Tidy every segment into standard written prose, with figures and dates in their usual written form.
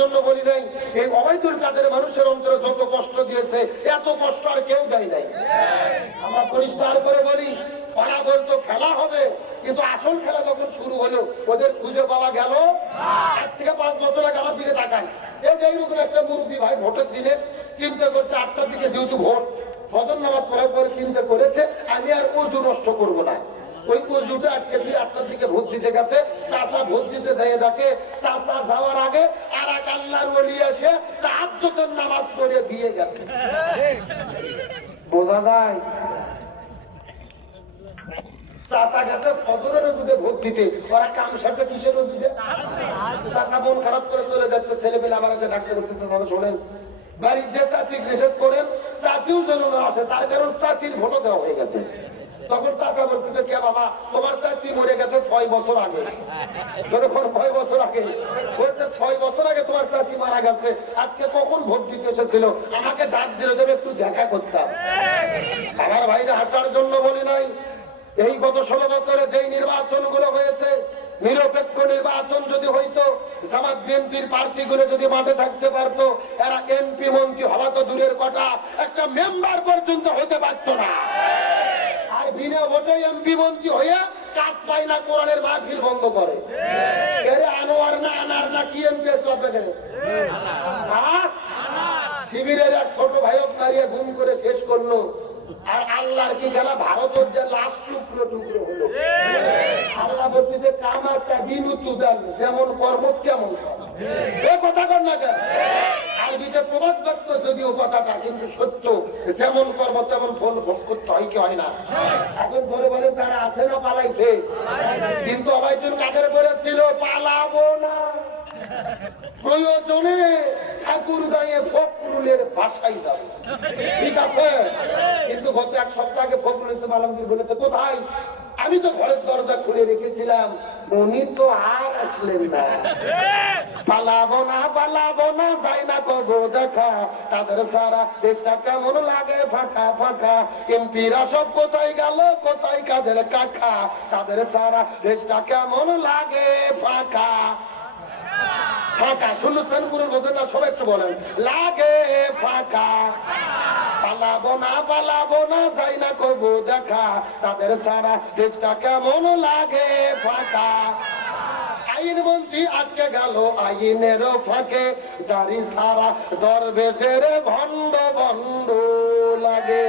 জন্য বলি নাই, এই অবৈধুল কাদের মানুষের অন্তরে যত কষ্ট দিয়েছে এত কষ্ট আর কেউ দেয় নাই। আমরা পরিষ্কার করে বলি, ওরা বলতো খেলা হবে, কিন্তু আসল খেলা যখন শুরু হলো ওদের খুঁজে পাওয়া গেল। আজ থেকে 5 বছর আগে আমার দিকে তাকান, এই যে এইরকম একটা মুরব্বী ভাই ভোটের দিনে চিন্তা করছে 8টার দিকে যেহেতু ভোট, ফজর নামাজ পড়ার পরে চিন্তা করেছে আমি আর ওযু নষ্ট করবো না। ওই ওযুটা আটকে দিয়ে 8টার দিকে ভোট দিতে গেছে। চাচা ভোট দিতে দেয় দেখে চাচা যাওয়ার আগে আর এক আল্লাহর ওলি এসে তাহাজ্জুদের নামাজ পড়ে দিয়ে গেছে। বোঝা যায় চাচা গেছে ফজরের ওযুতে ভোট দিতে, ওরা কাম সারতে কিসের ওযুতে? চাচা মন খারাপ করে চলে যাচ্ছে, ছেলে পেলে আবার এসে ডাকতে করতেছে, দাদা শোনেন বাড়ির যে চাচি নিষেধ করেন চাচিও যেন না আসে, তার কারণ চাচির ভোটও দেওয়া হয়ে গেছে। তখন চাচা বলতে কে বাবা তোমার চাচি মরে গেছে 6 বছর আগে। যখন 6 বছর আগে বলছে 6 বছর আগে তোমার চাচি মারা গেছে, আজকে কখন ভোট দিতে এসেছিল আমাকে ডাক দিলে দেবে একটু দেখা করতাম। আমার ভাইরা হাসার জন্য বলি নাই, এই গত 16 বছরে যেই নির্বাচন গুলো হয়েছে নিরপেক্ষ নির্বাচন যদি হইতো, জামাত বিএনপির প্রার্থীগুলো যদি মাঠে থাকতে পারতো, এরা এমপি মন্ত্রী হওয়া তো দূরের কথা, একটা মেম্বার পর্যন্ত হতে পারতো না। আর বিনা ভোটে এমপি মন্ত্রী হয়ে কাজ পায় না, কোরআনের মাহফিল বন্ধ করে। আনোয়ার না আনার না কি এমপি আপনাকে শিবিরের এক ছোট ভাইক মারিয়ে গুম করে শেষ করলো। আর আল্লাহর কি খেলা, ভারতের যে লাস্ট টুকরো টুকরো হলো। আল্লাহ বলছে যে কামাতা দিনু তুদান, যেমন কর্ম তেমন কথা কর না কেন। আরবিতে প্রবাদ বাক্য যদিও কথাটা, কিন্তু সত্য, যেমন কর্ম তেমন ফল ভোগ করতে হয় কি হয় না। এখন ধরে বলে তারা আছে না পালাইছে, কিন্তু অবৈধুল কাদের করেছিল পালাবো না, প্রয়োজনে ঠাকুর গায়ে ফখরুলের বাসায় যাবে, ঠিক আছে। কিন্তু গত 1 সপ্তাহ আগে ফখরুল ইসলাম আলমগীর বলেছে কোথায়, আমি তো ঘরের দরজা খুলে রেখেছিলাম, উনি তো আর আসলেন না। পালাবো না যাই না কবো দেখা, তাদের সারা দেশটা কেমন লাগে ফাঁকা ফাঁকা, এমপিরা সব কোথায় গেল কোথায় কাদের কাকা, তাদের সারা দেশটা কেমন লাগে ফাঁকা ফাঁকা। শুনছেন পুরো বোঝেন না, সবাই একটু বলেন লাগে ফাঁকা। পালাবো না যাই না করবো দেখা, তাদের সারা দেশটা কেমন লাগে ফাঁকা। আইন মন্ত্রী আটকে গেল আইনের ফাঁকে, দাড়ি সারা দরবেশের ভণ্ড ভণ্ড লাগে।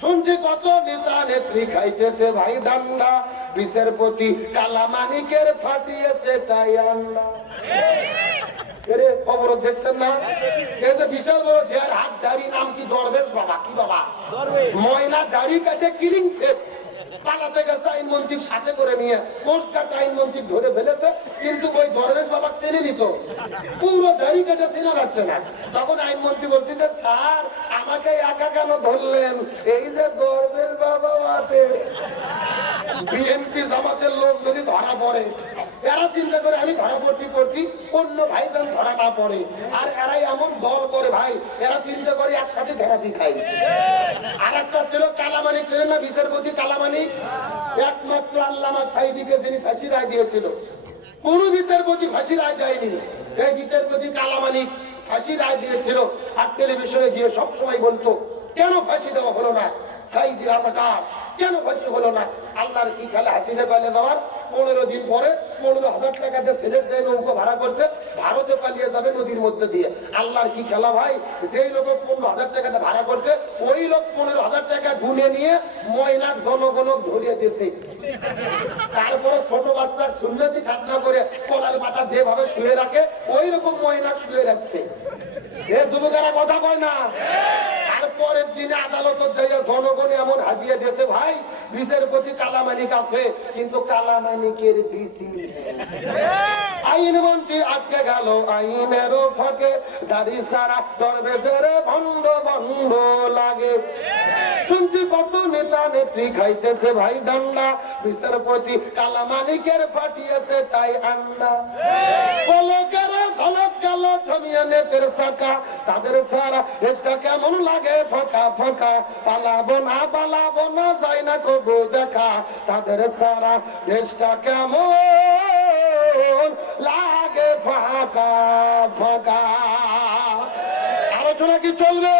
শুনছি কত নেতা নেত্রী খাইতেছে ভাই ডান্ডা, বিচারপতি কালামানিকের ফাটিয়েছে তাই আন্ডা। খবর দেখছেন না, এই যে বিশাল বড় ঢের হাত দাড়ি, নাম কি দরবেশ বাবা, কি বাবা ময়না দাড়ি কাটে কিলিং সেট পালাতে গেছে আইনমন্ত্রীর সাথে করে নিয়ে, পোস্টারটা আইনমন্ত্রী ধরে ফেলেছে, কিন্তু ওই দরবেশ বাবা চেনে নিত, পুরো দাড়ি কেটে চেনা যাচ্ছে না। তখন আইনমন্ত্রী বলতেছে স্যার আমাকে একা কেন ধরলেন, এই যে দরবেশ বাবা আছে, বিএনপি জামাতের লোক যদি ধরা পড়ে, এরা চিন্তা করে আমি ধরা পড়ছি অন্য ভাই যেন ধরা না পড়ে, আর এরাই এমন দল করে ভাই, এরা চিন্তা করে একসাথে থেরাপি খাই। আর একটা ছিল কালামানিক, ছিলেন না বিচারপতি কালামানিক, একমাত্র আল্লামা সাঈদীকে যিনি ফাঁসি রায় দিয়েছিল, কোন বিচারপতি ফাঁসি রায় দেয়নি, এই বিচারপতি কালামানিক ফাঁসি রায় দিয়েছিল। আর টেলিভিশনে গিয়ে সবসময় বলতো কেন ফাঁসি দেওয়া হলো না, সাঈদী রাজাকার, কেন ফাঁসি হলো না। আল্লাহর কি খেলা, হাসিনা পালিয়ে যাওয়ার 15 দিন পরে 15,000 টাকা দিয়ে ছেলের যে নৌকা ভাড়া করছে, ভারতে পালিয়ে যাবে নদীর মধ্যে দিয়ে। আল্লাহর কি খেলা ভাই, যেই লোক 15,000 টাকা ভাড়া করছে, ওই লোক 15,000 টাকা গুনে নিয়ে ময়নাক জনগণক ধরিয়ে দিয়েছে। তারপরে ছোট বাচ্চার সুন্নতি খাতনা করে কলার পাতা যেভাবে শুয়ে রাখে, ওই রকম ময়নাক শুয়ে রাখছে। এ যুবকেরা কথা কয় না। পরের দিনে আদালতের জায়গায় জনগণ এমন হাতিয়ে দিয়েছে ভাই, বিচারপতি কালামানিক আছে কিন্তু কালামানিকের বিচি। আইনমন্ত্রী আটকে গেল আইনের ফাঁকে, দাড়ি সারা দরবেশের ভণ্ড ভণ্ড লাগে। শুনছি কত নেতা নেত্রী খাইতেছে ভাই ডান্ডা, বিচারপতি কালামানিকের ফাটিয়েছে তাই আন্ডা। পলকের ঝলক গেল থামিয়ে নেতের চাকা, তাদের সারা দেশটা কেমন লাগে ফাঁকা ফাঁকা। পালাবো না যাই না কবু দেখা, তাদের সারা দেশটা কেমন লাগে ফাঁকা ফাঁকা। আলোচনা কি চলবে?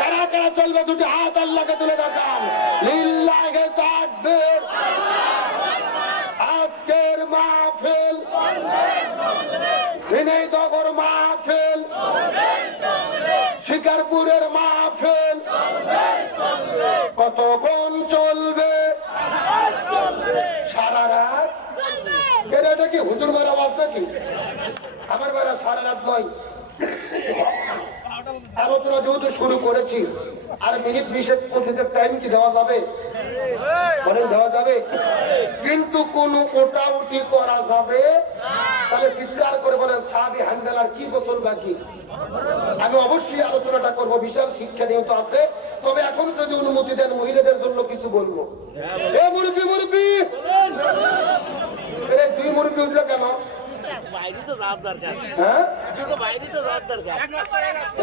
কারা কারা চলবে? দুটি হাত আল্লাহকে তুলে দেখান। লিল্লাহি তাকবীর। আজকের মাহফিল ঝিনাইদহের মাহফিল, শিকারপুরের মাহফিল কতক্ষণ চলবে? সারা রাত। এটা কি হুজুর মার আওয়াজ নাকি? আমার বেলা সারা রাত নয়। আলোচনা যেহেতু শুরু করেছি, আর মিনিট 20-25 টাইম কি দেওয়া যাবে? বলেন দেওয়া যাবে? কিন্তু কোন ওটাউটি করা যাবে? তাহলে চিৎকার করে বলেন সাহাবী হানজালার কি গোসল বাকি? আমি অবশ্যই আলোচনাটা করব, বিশাল শিক্ষা নিয়ত আছে। তবে এখন যদি অনুমতি দেন মহিলাদের জন্য কিছু বলবো। এ মুরব্বি মুরব্বি, দুই মুরব্বি উঠলো কেন?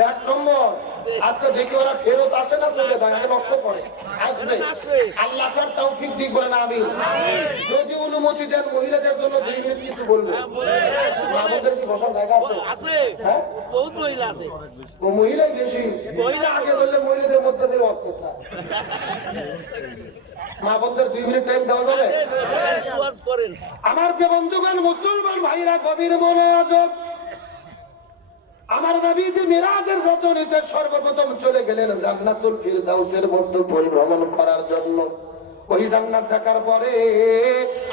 এক নম্বর। আচ্ছা দেখি ওরা ফেরত আসে না চলে যায়? আগে লক্ষ্য করে আসবে। আল্লাহ স্যার তৌফিক দিক বলেন আমি। যদি অনুমতি দেন মহিলাদের জন্য 2 মিনিট কিছু বলবো। আমাদের কি বসার জায়গা আছে? হ্যাঁ, বহুত মহিলা আছে। ও মহিলাই বেশি। মহিলা আগে বললে মহিলাদের মধ্যে দিয়ে অস্ত্রতা। মা বোনদের 2 মিনিট টাইম দেওয়া যাবে? আমার প্রিয় বন্ধুগণ, মুসলমান ভাইরা গভীর মনোযোগ। আমার নবী যে মিরাজের রজনীতে সর্বপ্রথম চলে গেলেন জান্নাতুল ফিরদাউসের মধ্যে পরিভ্রমণ করার জন্য। ওই জান্নাত দেখার পরে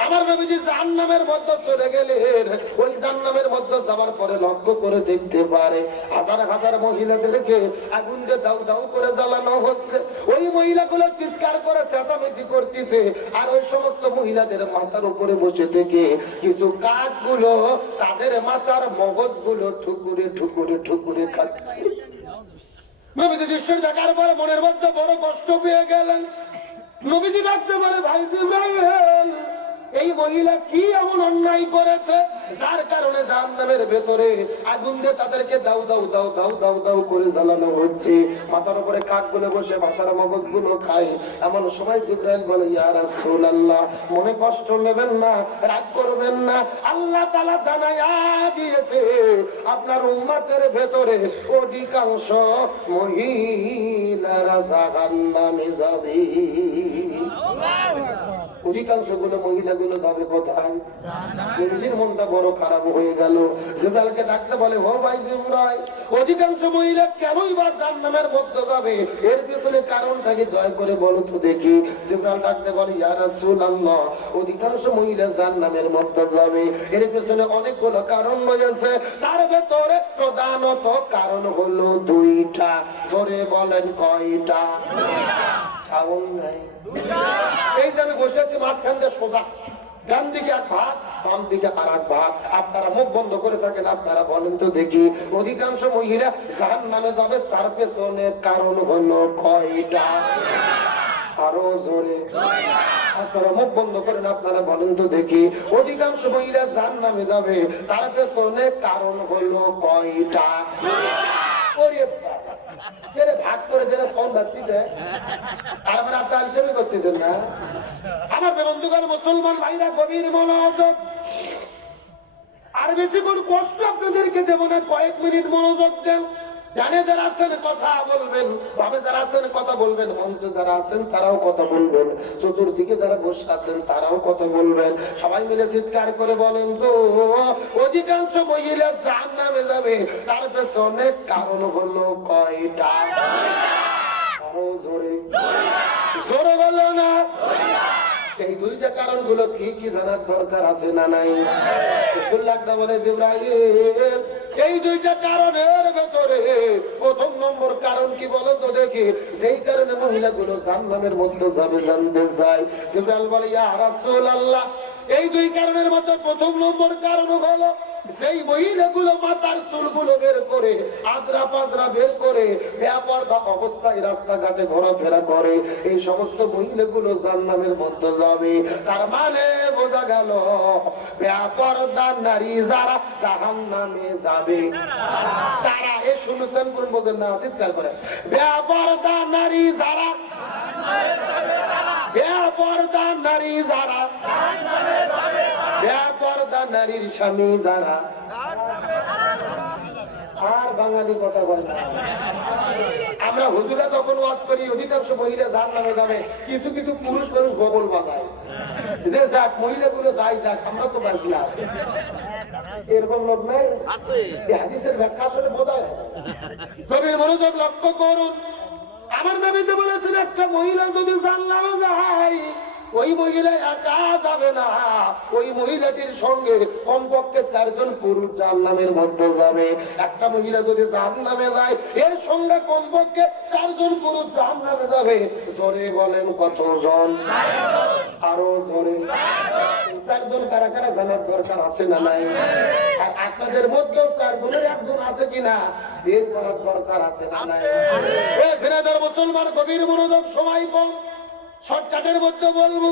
আমার নবীজি জাহান্নামের মধ্যে চলে গেলেন। ওই জাহান্নামের মধ্যে যাবার পরে লক্ষ্য করে দেখতে পারে হাজার হাজার মহিলাদেরকে আগুন দিয়ে দাউ দাউ করে জ্বালানো হচ্ছে। ওই মহিলাগুলো চিৎকার করে চেঁচামেচি করতেছে, আর ওই সমস্ত মহিলাদের মাথার উপরে বসে থেকে কিছু কাকগুলো তাদের মাথার মগজগুলো ঠুকুরে ঠুকুরে ঠুকুরে খাচ্ছে। নবীজি দৃশ্য দেখার পরে মনের মধ্যে বড় কষ্ট পেয়ে গেলেন। নবীজি ডাকতে পারে, ভাই জিবরাইল, এই মহিলা কি এমন অন্যায় করেছে যার কারণে জাহান্নামের ভেতরে আগুন দিয়ে তাদেরকে দাউ দাউ দাউ দাউ দাউ দাউ করে জ্বালানো হচ্ছে? মাথার উপরে কাকগুলো বসে মাথার মগজগুলো খায়। এমন সময় জিবরাইল বলে, ইয়া রাসূলুল্লাহ, মনে কষ্ট নেবেন না, রাগ করবেন না। আল্লাহ তাআলা জানায়া দিয়েছে আপনার উম্মতের ভেতরে অধিকাংশ মহিলারা জাহান্নামে যাবে। অধিকাংশ গুলো মহিলাগুলো যাবে কোথায়? নিজের মনটা বড় খারাপ হয়ে গেল। জিবরাইলকে ডাকতে বলে, ও ভাই জিবরাইল, অধিকাংশ মহিলা কেনই বা জাহান্নামের মধ্যে যাবে? এর পিছনে কারণটা কি দয়া করে বলো তো দেখি। জিবরাইল ডাকতে বলে, ইয়া রাসূলুল্লাহ, অধিকাংশ মহিলা জাহান্নামের মধ্যে যাবে, এর পিছনে অনেকগুলো কারণ রয়েছে। তার ভেতরে প্রধানত কারণ হলো 2টা। জোরে বলেন কয়টা? সাউন্ড নাই। এই যে আমি বসে আছি মাঝখান দিয়ে সোজা, ডান দিকে এক ভাগ, বাম দিকে আর এক ভাগ। আপনারা মুখ বন্ধ করে থাকেন, আপনারা বলেন তো দেখি অধিকাংশ মহিলা জাহান্নামে যাবে, তার পেছনে কারণ হলো কয়টা? আরো জোরে। আপনারা মুখ বন্ধ করেন, আপনারা বলেন তো দেখি অধিকাংশ মহিলা জাহান্নামে যাবে, তার পেছনে কারণ হলো কয়টা? ভাগ করে যেটা ফোন ধরতে তারপরে আপনার হিসেবে করতেছেন না। আমার বন্ধুগণ, মুসলমান ভাইরা গভীর মনোযোগ। আর বেশি কোন কষ্ট আপনাদেরকে দেব না, কয়েক মিনিট মনোযোগ দেন। ডানে যারা আছেন কথা বলবেন, বামে যারা আছেন কথা বলবেন, মঞ্চে যারা আছেন তারাও কথা বলবেন, চতুর্দিকে যারা বসে আছেন তারাও কথা বলবেন। সবাই মিলে চিৎকার করে বলেন তো, অধিকাংশ মহিলা জাহান্নামে যাবে, তার পেছনে কারণ হলো কয়টা? আরো জোরে। জোরে বলো না। এই 2টা কারণগুলো কি কি জানার দরকার আছে না নাই? বলে জিবরাইল, এই 2টা কারণের ভেতরে প্রথম নম্বর কারণ কি বলো তো দেখি, যেই কারণে মহিলাগুলো জাহান্নামের মধ্যে যাবে জানতে চাই। জিবরাইল বলে, ইয়া রাসূলুল্লাহ, এই 2 কারণের মধ্যে প্রথম নম্বর কারণ হলো যেই মহিলাগুলো মাথার চুলগুলো বের করে আদ্রা পাদ্রা বের করে বেপরদা অবস্থায় রাস্তাঘাটে ঘোরাফেরা করে, এই সমস্ত মহিলাগুলো জাহান্নামের মধ্যে যাবে। তার মানে বোঝা গেল বেপরদা নারী যারা জাহান্নামে যাবে তারা। এ শুনছেন কোন বোঝেন না? চিৎকার করে। বেপরদা নারী যারা, বেপরদা নারী যারা, বেপরদা নারীর স্বামী যারা, বাঙালি কথা বলে না। আমরা হুজুরা যখন ওয়াজ করি অধিকাংশ মহিলা জাহান্নামে যাবে, কিছু কিছু পুরুষ মানুষ গগল বাজায় যে যাক মহিলাগুলো যাই যাক, আমরা তো পাইছি না। এরকম লোক নেই আছে? হাদিসের ব্যাখ্যা আসলে বোঝায়। গভীর মনোযোগ লক্ষ্য করুন। আমার নবী তো বলেছেন একটা মহিলা যদি জান্নাতে যায়, ওই মহিলা একা যাবে না, ওই মহিলাটির সঙ্গে কমপক্ষে 4 জন পুরুষ জাহান্নামের মধ্যে যাবে। একটা মহিলা যদি জাহান্নামে যায়, এর সঙ্গে কমপক্ষে 4 জন পুরুষ জাহান্নামে যাবে। জোরে বলেন কতজন? আরো জোরে। 4 জন কারা কারা জানার দরকার আছে না নাই? আর আপনাদের মধ্যে 4 জনের একজন আছে কিনা বের করার দরকার আছে না নাই? মুসলমান গভীর মনোযোগ, সময় কম, শর্টকাটের মধ্যে বলবো।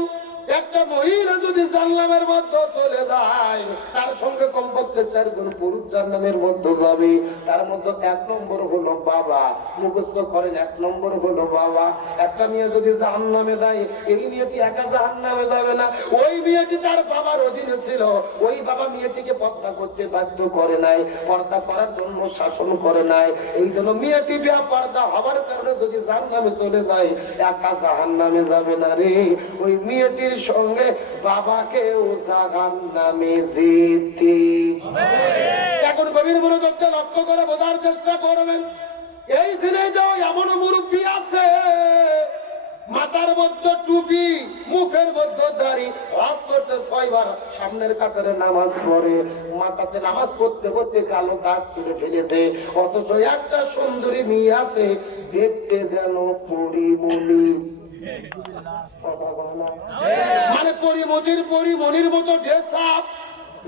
একটা মহিলা যদি জাহান্নামের মধ্যে চলে যায়, তার সঙ্গে কমপক্ষে 4 জন পুরুষ জাহান্নামের মধ্যে যাবে। তার মধ্যে 1 নম্বর হলো বাবা। মুখস্থ করেন, 1 নম্বর হলো বাবা। একটা মেয়ে যদি জাহান্নামে যায়, এই মেয়েটি একা জাহান্নামে যাবে না, ওই মেয়েটি তার বাবার অধীনে ছিল। ওই বাবা মেয়েটিকে পর্দা করতে বাধ্য করে নাই, পর্দা করার জন্য শাসন করে নাই। এই জন্য মেয়েটি বেপর্দা হবার কারণে যদি জাহান্নামে চলে যায়, একা জাহান্নামে যাবে না রে, ওই মেয়েটির সঙ্গে বাবাকেও জাহান্নামে যেতে। এখন গভীর মনোযোগটা লক্ষ্য করে বোঝার চেষ্টা করবেন। এই ছেলেটাও এমন মুরব্বী আছে, মাথার মধ্যে টুপি, মুখের মধ্যে দাড়ি, ওয়াজ করতে 6 বার, সামনের কাতারে নামাজ পড়ে, মাথাতে নামাজ পড়তে পড়তে কালো দাগ তুলে ফেলেছে। অথচ একটা সুন্দরী মেয়ে আছে, দেখতে যেন পরিমণি, মানে পরিমণির মতো ড্রেস আপ,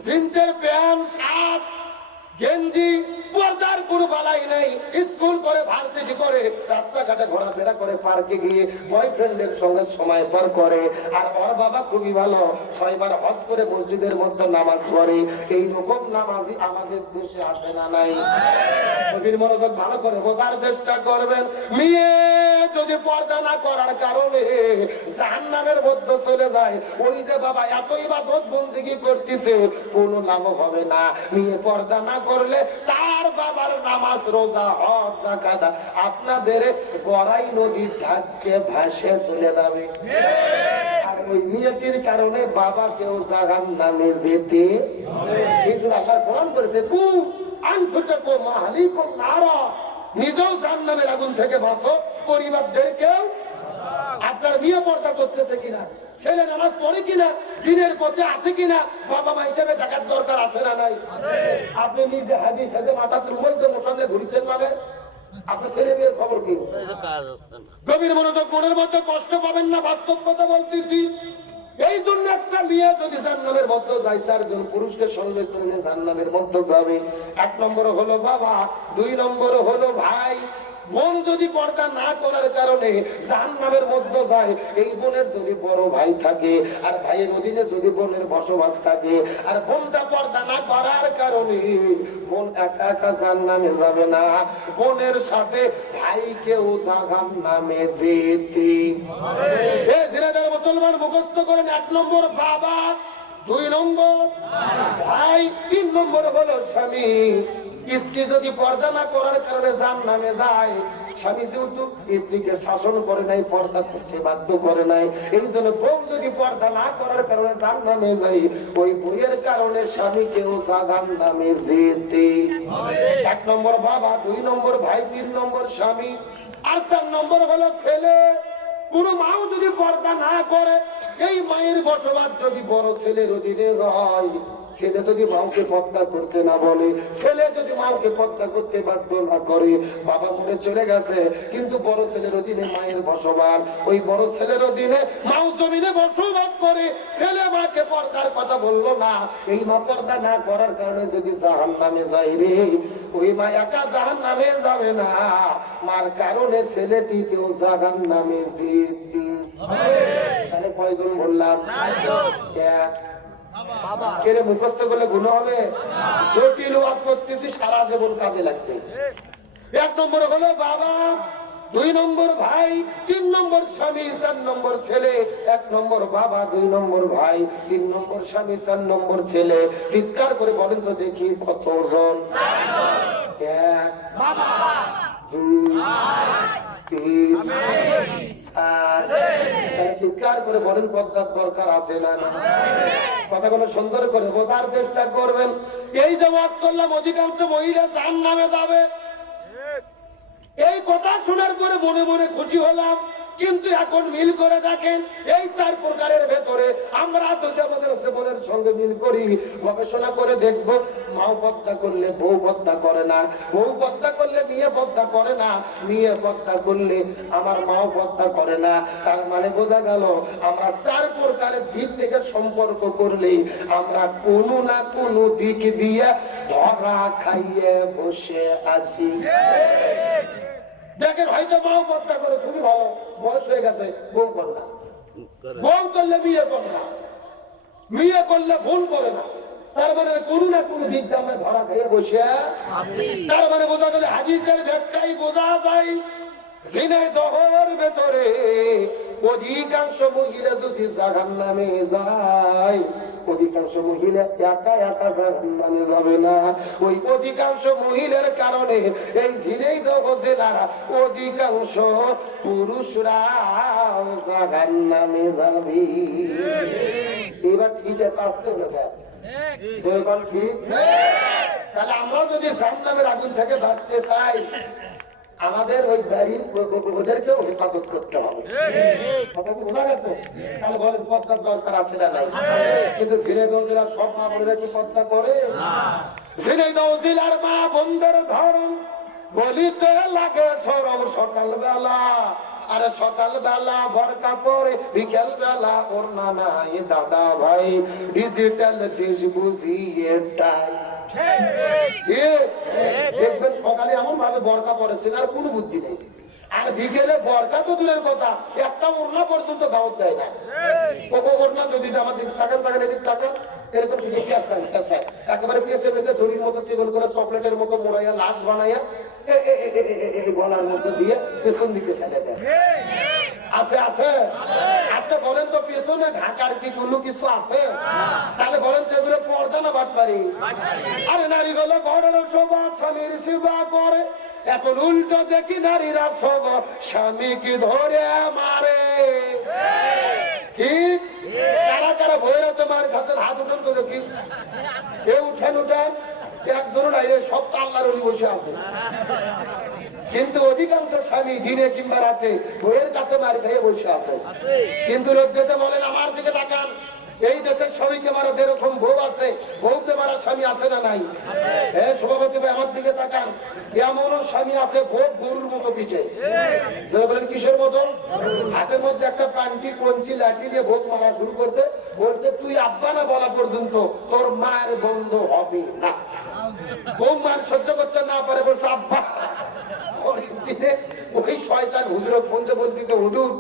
জিন্সের প্যান্ট, শার্ট, গেঞ্জি, পর্দার কোনো বালাই নাই। স্কুল করে, ভার্সিটি করে, রাস্তাঘাটে ঘোরাফেরা করে, পার্কে গিয়ে বয়ফ্রেন্ডের সঙ্গে সময় পার করে। আর ওর বাবা খুবই ভালো, 6 বার হজ করে মসজিদের মধ্যে নামাজ পড়ে। এইরকম নামাজি আমাদের দেশে আসে না নাই? গভীর মনোযোগ ভালো করে বোঝার চেষ্টা করবেন। মেয়ে যদি পর্দা না করার কারণে জাহান্নামের মধ্যে চলে যায়, ওই যে বাবা এত ইবাদত বন্দেগী করতেছে, কোনো লাভ হবে না। মেয়ে পর্দা না করলে তার বাবার নামাজ, রোজা, হজ, যাকাত আপনাদের গড়াই নদীর ধারে ভাসে চলে যাবে। আর ওই মেয়েটির কারণে বাবাকেও জাহান্নামে যেতে আল্লাহ কোরআন করেছে, নিজেও জাহান্নামের আগুন থেকে বাঁচো, পরিবারদেরকেও। আপনার বিয়ে পর্দা করতেছে কিনা, ছেলে নামাজ পড়ে কিনা, দিনের পথে আছে কিনা, বাবা মা হিসেবে দেখার দরকার আছে না নাই? আপনি নিজে হাদিস সাথে মাথা চুলতে মশালে ঘুরছেন, মানে আপনার ছেলে বিয়ের খবর কি? গভীর মনোযোগ, মনের মধ্যে কষ্ট পাবেন না, বাস্তব কথা বলতেছি। এই জন্য একটা মেয়ে যদি জাহান্নামের মধ্যে যায়, 4 জন পুরুষকে সঙ্গে করে নিয়ে জাহান্নামের মধ্যে যাবে। 1 নম্বর হলো বাবা, 2 নম্বর হলো ভাই। বোন যদি পর্দা না করার কারণে জাহান্নামের মধ্যে যায়, এই বোনের যদি বড় ভাই থাকে, আর ভাইয়ের অধীনে যদি বোনের বসবাস থাকে, আর বোনটা পর্দা না করার কারণে বোন একা একা জাহান্নামে যাবে না, বোনের সাথে ভাইকেও জাহান্নামে যেতে। মুসলমান মুখস্থ করেন, 1 নম্বর বাবা, 2 নম্বর ভাই, 3 নম্বর হলো স্বামী। স্ত্রী যদি পর্দা না করার কারণে জাহান্নামে যায়, স্বামী যেহেতু স্ত্রীকে শাসন করে নাই, পর্দা করতে বাধ্য করে নাই, এই জন্য বউ যদি পর্দা না করার কারণে জাহান্নামে যায়, ওই বইয়ের কারণে স্বামীকেও জাহান্নামে যেতে। 1 নম্বর বাবা, 2 নম্বর ভাই, 3 নম্বর স্বামী, আর 4 নম্বর হলো ছেলে। কোন মাও যদি পর্দা না করে, এই মায়ের বসবাস যদি বড় ছেলের অধীনে হয়, ছেলে যদি মাকে পর্দা করতে না বলে, ছেলে যদি মাকে পর্দা করতে বাধ্য না করে, বাবা মরে চলে গেছে কিন্তু বড় ছেলের অধীনে মায়ের বসবাস, ওই বড় ছেলের অধীনে মাও জমিনে বসবাস করে, ছেলে মাকে পর্দার কথা বললো না, এই মা পর্দা না করার কারণে যদি জাহান্নামে যায় রে, ওই মা একা জাহান্নামে যাবে না, মার কারণে ছেলেটিকেও জাহান্নামে যেতে। তাহলে কয়জন বললাম? কেড়ে মুখস্থ করলে গুণ হবে? জটিল ওয়াজ করতেছি, সারা জীবন কাজে লাগবে। 1 নম্বর হলো বাবা, 2 নম্বর ভাই, 3 নম্বর স্বামী, 4 নম্বর ছেলে। 1 নম্বর বাবা, 2 নম্বর ভাই, 3 নম্বর স্বামী, 4 নম্বর ছেলে। চিৎকার করে বলেন তো দেখি কতজন? করে বলেন পর্দার দরকার আছে না? কথাগুলো সুন্দর করে বোঝার চেষ্টা করবেন। এই যে ওয়াজ করলাম অধিকাংশ মহিলা জাহান্নামে যাবে, এই কথা শোনার পরে মনে মনে খুশি হলাম। কিন্তু এখন মিল করে দেখেন এই 4 প্রকারের ভেতরে আমরা যদি আমাদের জীবনের সঙ্গে মিল করি, গবেষণা করে দেখব, মাও পর্দা করলে বউ পর্দা করে না, বউ পর্দা করলে মেয়ে পর্দা করে না, মেয়ে পর্দা করলে আমার মাও পর্দা করে না। তার মানে বোঝা গেল আমরা 4 প্রকারের দিক থেকে সম্পর্ক করলে আমরা কোনো না কোনো দিক দিয়ে ধরা খাইয়ে বসে আছি। দেখেন হয়তো মাও পর্দা করে, খুবই ভালো, বয়স হয়ে গেছে, বউ করে না, বউ করলে বিয়ে করে না, মেয়ে করলে ভুল করে না। তার মানে কোনো না কোনো দিক দিয়ে আমরা ধরা খেয়ে বসে আছি। তার মানে বোঝা গেলে হাদিসের ব্যাখ্যায় বোঝা যায় ঝিনাইদহের ভেতরে অধিকাংশ মহিলা যদি জাহান্নামে যায়, অধিকাংশ মহিলা একা একা জাহান্নামে যাবে না। ওই অধিকাংশ মহিলার কারণে এই ঝিনাইদহ জেলার অধিকাংশ পুরুষরা জাহান্নামে যাবে। এবার ঠিক আছে, আসতে হবে ঠিক। তাহলে আমরা যদি জাহান্নামের আগুন থেকে বাঁচতে চাই, আমাদের ওই গাড়ি ওদেরকেও হেফাজত করতে হবে। কথা কি বোঝা গেছে? তাহলে বলেন পর্দার দরকার আছে না নাই? কিন্তু ঝিনাইদহ জেলার সব মা বোনেরা কি পর্দা করে? ঝিনাইদহ জেলার মা বোনদের ধরন বলিতে লাগে সরম সকালবেলা, আরে সকালবেলা বোরকা পরে, বিকেল বেলা ওড়না নাই দাদা ভাই, ডিজিটাল দেশ বুঝিয়ে টাই। দেখবেন সকালে এমন ভাবে বরকা পড়েছেন আর কোনো বুদ্ধি নেই, আর বিকেলে বরকা তো দূরের কথা, একটা ওড়না পর্যন্ত দাওয়াত দেয় না। ওড়না যদি আমার দিকে থাকেন থাকেন এদিক থাকেন এরকম একেবারে পেঁচে পেঁচে দড়ির মতো সেবন করে চকলেটের মতো মোড়াইয়া লাশ বানাইয়া গলার মধ্যে দিয়ে পেছন দিকে ফেলে দেয়। আছে আছে আছে, বলেন তো পেছনে ঢাকার কি কোনো কিছু আছে? তাহলে বলেন তো এগুলো পর্দা না বাটপারি? আরে নারী গুলো ঘরের শোভা স্বামীর সেবা করে, এখন উল্টো দেখি নারীরা সব স্বামীকে ধরে মারে। ঠিক কারা কারা ভয়েরা তোমার কাছে হাত উঠান তো দেখি, এ উঠেন উঠেন, একজন নাই, সব তো আল্লাহর ওলি বসে আছে। কিন্তু অধিকাংশ স্বামী দিনে কিংবা রাতে বইয়ের কাছে মার খেয়ে বসে আছে। কিন্তু লোক যেতে বলেন আমার দিকে তাকান, এই দেশের স্বামীকে মারা যেরকম বউ আছে, বউকে মারা স্বামী আছে না নাই? হ্যাঁ সভাপতি ভাই আমার দিকে তাকান, এমনও স্বামী আছে ভোগ গরুর মতো পিঠে। বলেন কিসের মতো? হাতের মধ্যে একটা পানকি কঞ্চি লাঠি দিয়ে ভোগ মারা শুরু করছে, বলছে তুই আব্বা না বলা পর্যন্ত তোর মায়ের বন্ধ হবে না। বউ মার সহ্য করতে না পারে বলছে আব্বা। ওই শয়তান হুজুর ফোনতে বলতে হুজুর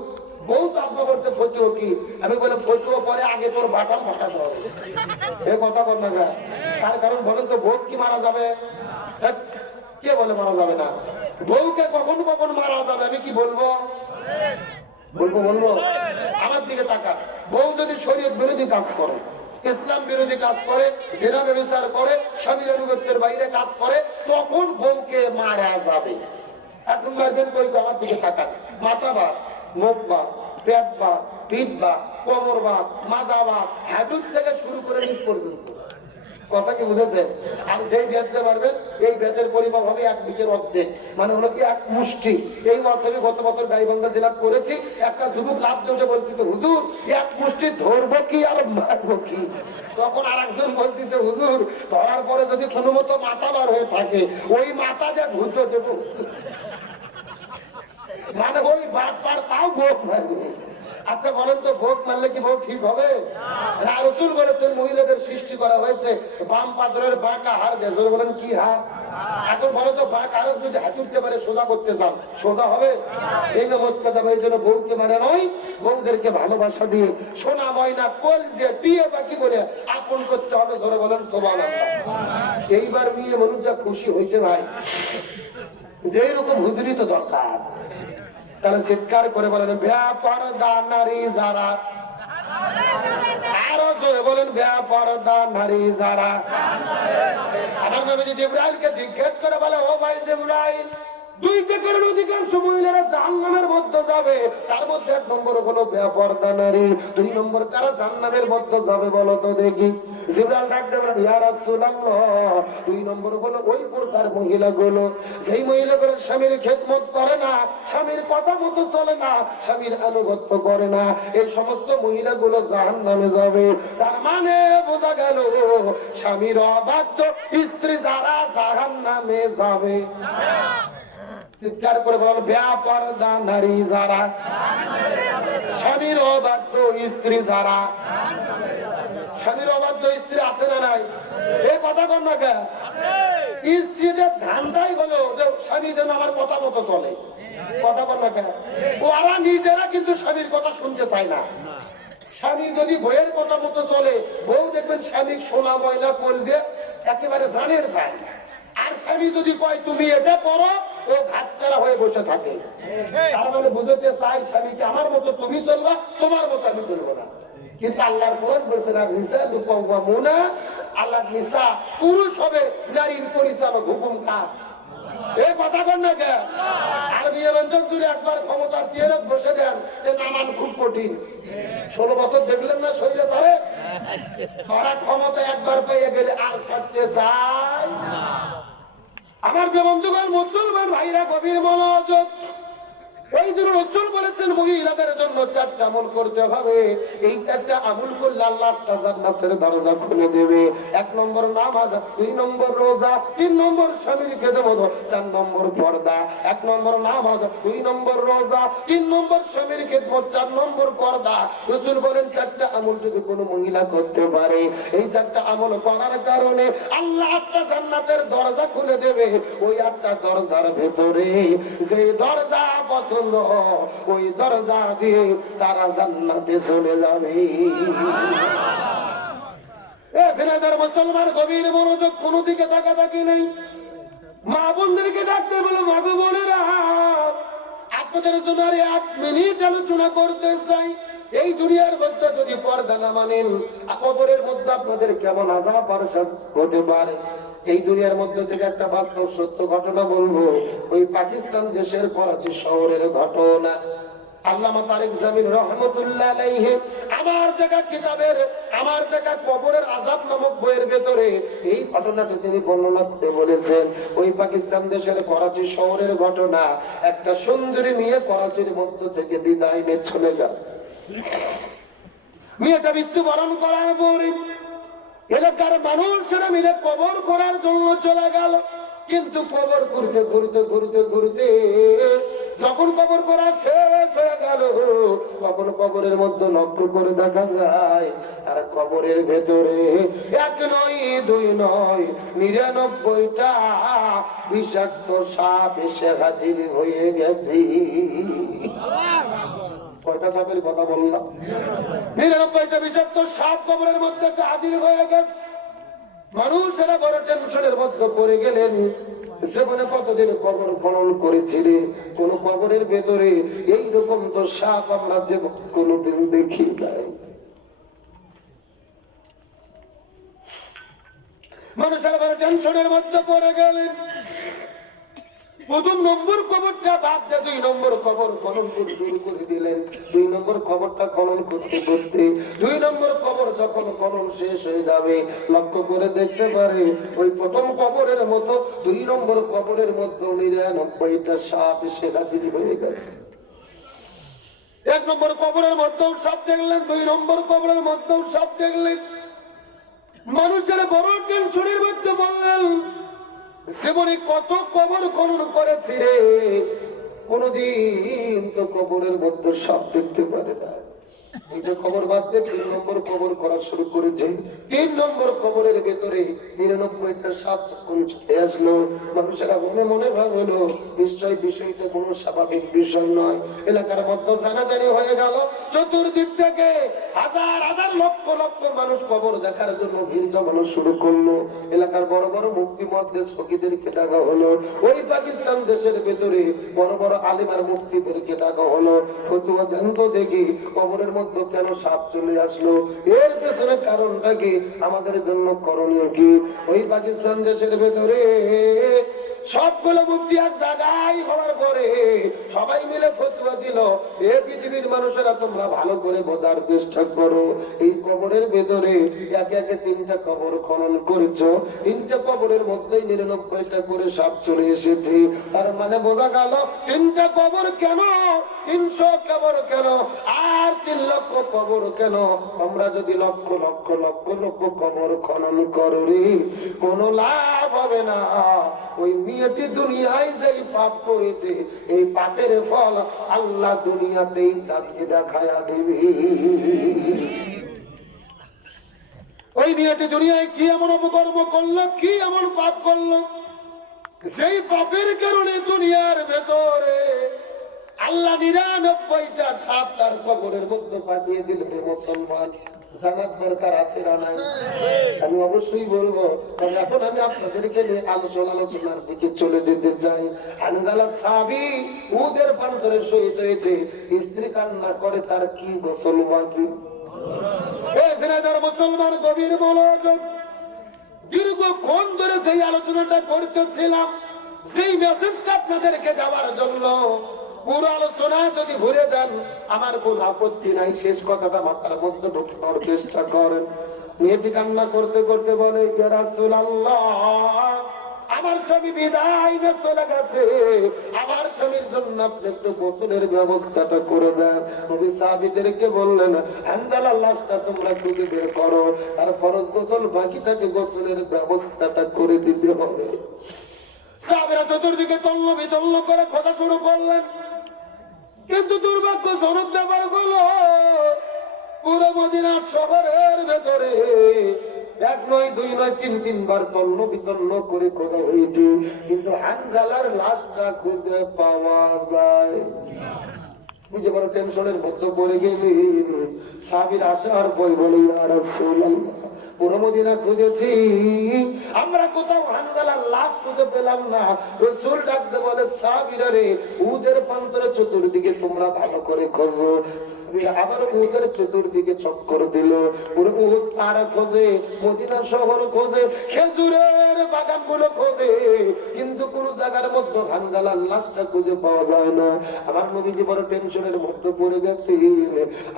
বউ তো আব্বা বলতে ফতুয়া কি? আমি বলে ফতুয়া পরে আগে তোর বাটাম ফাটাতে হবে। এ কথা বল না, তার কারণ বলেন তো বউ কি মারা যাবে? কে বলে মারা যাবে না? বউকে কখন কখন মারা যাবে আমি কি বলবো? বলবো বলবো? আমার দিকে তাকা, বউ যদি শরীয়ত বিরোধী কাজ করে, ইসলাম বিরোধী কাজ করে, জেনা ব্যবচার করে, স্বামীর আনুগত্যের বাইরে কাজ করে, তখন বউকে মারা যাবে। এখন মারবেন কই? আমার দিকে তাকান, মাথা বা মুখ বা পেট বা পিঠ বা কোমর বা মাজা বা হাঁটুর থেকে শুরু করে নিচ পর্যন্ত। কথা কি বুঝেছেন? আর যেই বেঁচতে পারবেন এই বেঁচের পরিমাপ হবে 1 বিঘের অর্ধেক, মানে হলো কি 1 মুষ্টি। এই মাসে গত বছর গাইবান্ধা জেলা করেছি, একটা যুবক লাভ দিয়ে বলতেছে হুজুর 1 মুষ্টি ধরবো কি আর মারবো কি? তখন আর একজন বলতেছে হুজুর ধরার পরে যদি কোনো মতো মাথা বার হয়ে থাকে ওই মাথা যা ঘুরতে দেবো, মানে ওই বাদ পার তাও ভোগ মারবে। আচ্ছা বলেন তো ভোগ মারলে কি ভোগ ঠিক হবে? রাসূল বলেছেন মহিলাদের সৃষ্টি করা হয়েছে বাম পাত্রের বাঁকা হার দিয়ে। বলেন কি হার? এখন বলো তো বাঁকা হার যদি হাঁটুতে পারে সোজা করতে চান, সোজা হবে? এই নমস্কার দেবে। এই জন্য বউকে মানে নয়, বউদেরকে ভালোবাসা দিয়ে সোনা ময়না কোল যে টিয়ে বাকি করে আপন করতে হবে। ধরে বলেন সুবহানাল্লাহ। এইবার মেয়ে মানুষ যা খুশি হয়েছে ভাই, যেই রকম হুজুরি তো দরকার। তাহলে চিৎকার করে বলেন বেপরদা নারী যারা, আরো জোরে বলেন বেপরদা নারী যারা। আমার নবী জিবরাইলকে জিজ্ঞেস করে বলে ও ভাই জিবরাইল দুইটা কারণ অধিকাংশ মহিলারা জাহান্নামের মধ্যে যাবে, তার মধ্যে এক নম্বর হলো বেপরদা নারী। দুই নম্বর কারা জাহান্নামের মধ্যে যাবে বলো তো দেখি? জিবরাইল ডাকতে বলেন, ইয়া রাসূলুল্লাহ, দুই নম্বর হলো ওই প্রকার মহিলাগুলো যেই মহিলাগুলো স্বামীর খেদমত করে না, স্বামীর কথা মতো চলে না, স্বামীর আনুগত্য করে না, এই সমস্ত মহিলাগুলো জাহান্নামে যাবে। তার মানে বোঝা গেল স্বামীর অবাধ্য স্ত্রী যারা জাহান্নামে যাবে। চিৎকার করে বল, বেপরদা নারী যারা, স্বামীর অবাধ্য স্ত্রী যারা। স্বামীর অবাধ্য স্ত্রী আছে না নাই? এই কথা কর না কেন? স্ত্রী যে ধান্দাই হলো যে স্বামী যেন আমার কথা মতো চলে, কথা কর না কেন? ওরা নিজেরা কিন্তু স্বামীর কথা শুনতে চায় না। স্বামী যদি বইয়ের কথা মতো চলে, বউ দেখবেন স্বামীর সোনা ময়না করবে একেবারে জানের ভাই। আর স্বামী যদি কয় তুমি এটা করো, ও ভাত তারা হয়ে বসে থাকে। তার মানে বুঝতে চাই স্বামীকে আমার মতো তুমি চলবা, তোমার মতো আমি চলবো না। কিন্তু আল্লাহর কোরআন বলছে না, নিসা দুকাওয়ামুনা আলা নিসা, পুরুষ হবে নারীর পরিচালক, হুকুম কার? এই কথা কর না কেন? আর বিয়ে বঞ্চক যদি একবার ক্ষমতা চেয়ারে বসে দেন, যে নামান খুব কঠিন। 16 বছর দেখলেন না শরীরে ধরে, তারা ক্ষমতা একবার পেয়ে গেলে আর থাকতে চায়। আমার যে বন্ধুগণ মুসলমান ভাইরা গভীর মনোযোগ, এই জন্য রাসূল বলেছেন মহিলাদের জন্য 4টা আমল করতে হবে। এই 4টা আমল করলে আল্লাহ জান্নাতের দরজা খুলে দেবে। 1 নম্বর নামাজ, 2 নম্বর রোজা, 3 নম্বর স্বামীর খেদমত, 4 নম্বর পর্দা। 1 নম্বর নামাজ, 2 নম্বর রোজা, 3 নম্বর স্বামীর খেদমত, 4 নম্বর পর্দা। রাসূল বলেন 4টা আমল যদি কোনো মহিলা করতে পারে, এই 4টা আমল করার কারণে আল্লাহ 8টা জান্নাতের দরজা খুলে দেবে। ওই 8টা দরজার ভেতরে যে দরজা পছন্দ, ওই দরজা দিয়ে তারা জান্নাতে চলে যাবে। মুসলমান গভীর মনোযোগ, কোনো দিকে তাকাতাকি নেই। মা বোনদেরকে ডাকতে বলো, মা গো বোনেরা, আপনাদের জন্য 1 মিনিট আলোচনা করতে চাই। এই দুনিয়ার মধ্যে যদি পর্দা না মানেন, কবরের মধ্যে আপনাদের কেমন আযাব আর শাস্তি হতে পারে। এই দুনিয়ার মধ্যে থেকে একটা বাস্তব সত্য ঘটনা বলবো। ওই পাকিস্তান দেশের করাচি শহরের ঘটনা। আল্লামা তারেক জামিল রহমতুল্লাহ আলাইহি আমার দেখা কিতাবের আমার দেখা কবরের আযাব নামক বইয়ের ভেতরে এই ঘটনাটি তিনি বর্ণনা করতে বলেছেন। ওই পাকিস্তান দেশের করাচি শহরের ঘটনা। একটা সুন্দরী মেয়ে করাচির মধ্য থেকে বিদায় নিয়ে চলে গেল। মেয়েটা মৃত্যুবরণ করার পরে এলাকার মানুষেরা মিলে কবর করার জন্য চলে গেল। কিন্তু কবর ঘুরতে ঘুরতে ঘুরতে ঘুরতে যখন কবর করা শেষ হয়ে গেল, তখন কবরের মধ্যে লক্ষ্য করে দেখা যায় আর কবরের ভেতরে 1 নয় 2 নয় 99টা বিষাক্ত সাপ এসে হাজির হয়ে গেছে। কয়টা সাপের কথা বললাম? 99টা বিষাক্ত সাপ কবরের মধ্যে হাজির হয়ে গেছে। মানুষেরা বড় টেনশনের মধ্যে পড়ে গেলেন। জীবনে কতদিন কবর খনন করেছিলে, কোন কবরের ভেতরে এইরকম তো সাপ আমরা যে কোনদিন দেখি নাই। মানুষেরা বড় টেনশনের মধ্যে পড়ে গেলেন। 1 নম্বর কবরটা বাদ দিয়ে 2 নম্বর কবর খনন করে শুরু করে দিলেন। 2 নম্বর কবরটা খনন করতে করতে 2 নম্বর কবর যখন খনন শেষ হয়ে যাবে, লক্ষ্য করে দেখতে পারে ওই প্রথম কবরের মতো 2 নম্বর কবরের মধ্যে 99টা সাপ এসে হাজির হয়ে গেছে। 1 নম্বর কবরের মধ্যেও সাপ দেখলেন, 2 নম্বর কবরের মধ্যেও সাপ দেখলেন। মানুষের বড় টেনশনের মধ্যে বললেন, জীবনে কত কবর খনন করেছে রে, কোনদিন তো কবরের মধ্যে সাপ দেখতে পারে না। এটা খবর বাদ দিয়ে 3 নম্বর কবর করা শুরু করেছে। 3 নম্বর কবরের ভেতরে 99টা সাপ যখন ছুটে আসলো, মানুষেরা মনে মনে ভাবলো নিশ্চয়ই বিষয়টা কোনো স্বাভাবিক বিষয় নয়। এলাকার মধ্যে জানাজানি হয়ে গেল। চতুর্দিক থেকে হাজার হাজার লক্ষ লক্ষ মানুষ কবর দেখার জন্য ভিড় জমানো শুরু করলো। এলাকার বড় বড় মুফতি মুহাদ্দিস ফকিরদেরকে ডাকা হলো। ওই পাকিস্তান দেশের ভেতরে বড় বড় আলিম আর মুফতিদেরকে ডাকা হলো। ফতুয়া দেন তো দেখি কবরের মধ্যে কেন সাপ চলে আসলো, এর পেছনে কারণটা কি, আমাদের জন্য করণীয় কি। ওই পাকিস্তান দেশের ভেতরে সবগুলো মুক্তি এক জায়গায় হওয়ার পরে সবাই মিলে ফতোয়া দিল, এ পৃথিবীর মানুষেরা তোমরা ভালো করে বোঝার চেষ্টা করো, এই কবরের ভেতরে একে একে 3টা কবর খনন করেছো, 3টা কবরের মধ্যেই 99টা করে সাপ চলে এসেছে। তার মানে বোঝা গেল 3টা কবর কেন, 300 কবর কেন, আর 3 লক্ষ কবর কেন? আমরা যদি লক্ষ লক্ষ লক্ষ লক্ষ কবর খনন করি কোন লাভ হবে না। ওই মেয়েটি দুনিয়ায় যেই পাপ করেছে এই পাপের ফল আল্লাহ দুনিয়াতেই তাকে দেখায়া দেবে। ওই মেয়েটি দুনিয়ায় কি এমন অপকর্ম করলো, কি এমন পাপ করলো, সেই পাপের কারণে দুনিয়ার ভেতরে আল্লাহ 99টা সাপ তার কবরের মধ্যে পাঠিয়ে দিল। মুসলমান জানার দরকার আছে না নাই? আমি অবশ্যই বলবো। এখন আমি আপনাদেরকে নিয়ে আলোচনার দিকে চলে যেতে চাই। হানজালা সাহাবী উদের প্রান্তরে শহীদ হয়েছে। স্ত্রী কান্না করে, তার কি গোসল বাকি? মুসলমান গভীর মনোযোগ, দীর্ঘক্ষণ ধরে সেই আলোচনাটা করতেছিলাম, সেই মেসেজটা আপনাদেরকে দেওয়ার জন্য। পুরো আলোচনা যদি ভুলে যান আমার কোন আপত্তি নাই, শেষ কথাটা মাথার মধ্যে ঢোকানোর চেষ্টা করেন। মেয়েটি কান্না করতে করতে বলে, ইয়া রাসূলুল্লাহ, আমার স্বামী বিদায় নিয়ে চলে গেছে, আমার স্বামীর জন্য আপনি একটু গোসলের ব্যবস্থাটা করে দেন। নবী সাহাবীদেরকে বললেন, হানজালার লাশটা তোমরা খুঁজে বের করো, আর ফরজ গোসল বাকি থাকে, গোসলের ব্যবস্থাটা করে দিতে হবে। সাহাবীরা চতুর্দিকে তল্ল বিতল্ল করে খোঁজা শুরু করলেন, কিন্তু দুর্ভাগ্যজনক ব্যাপার হলো পুরো মদিনা শহরের ভেতরে 1 নয় 2 নয় 3 বার তন্ন বিতন্ন করে খোঁজা হয়েছে, কিন্তু হানজালার লাশটা খুঁজে পাওয়া যায়। বুঝে বড় টেনশনের মধ্যে পড়ে গেলেন। সাহাবীরা আসার পর বলে, ইয়া রাসূলুল্লাহ, পুরো মদিনা খুঁজেছি, আমরা কোথাও হানজালার লাশ খুঁজে পেলাম না। রাসূল ডাকতে বলে, সাহাবীরা রে, উদের প্রান্তরে চতুর্দিকে তোমরা ভালো করে খোঁজো। সাহাবীরা আবার উদের চতুর্দিকে চক্কর দিল, পুরো উহুদ পাড়া খোঁজে, মদিনা শহর খোঁজে, খেজুরের বাগানগুলো খোঁজে, কিন্তু কোন জায়গার মধ্যে হানজালার লাশটা খুঁজে পাওয়া যায় না। আমার নবীজি বড় টেনশনের মধ্যে পড়ে গেছে।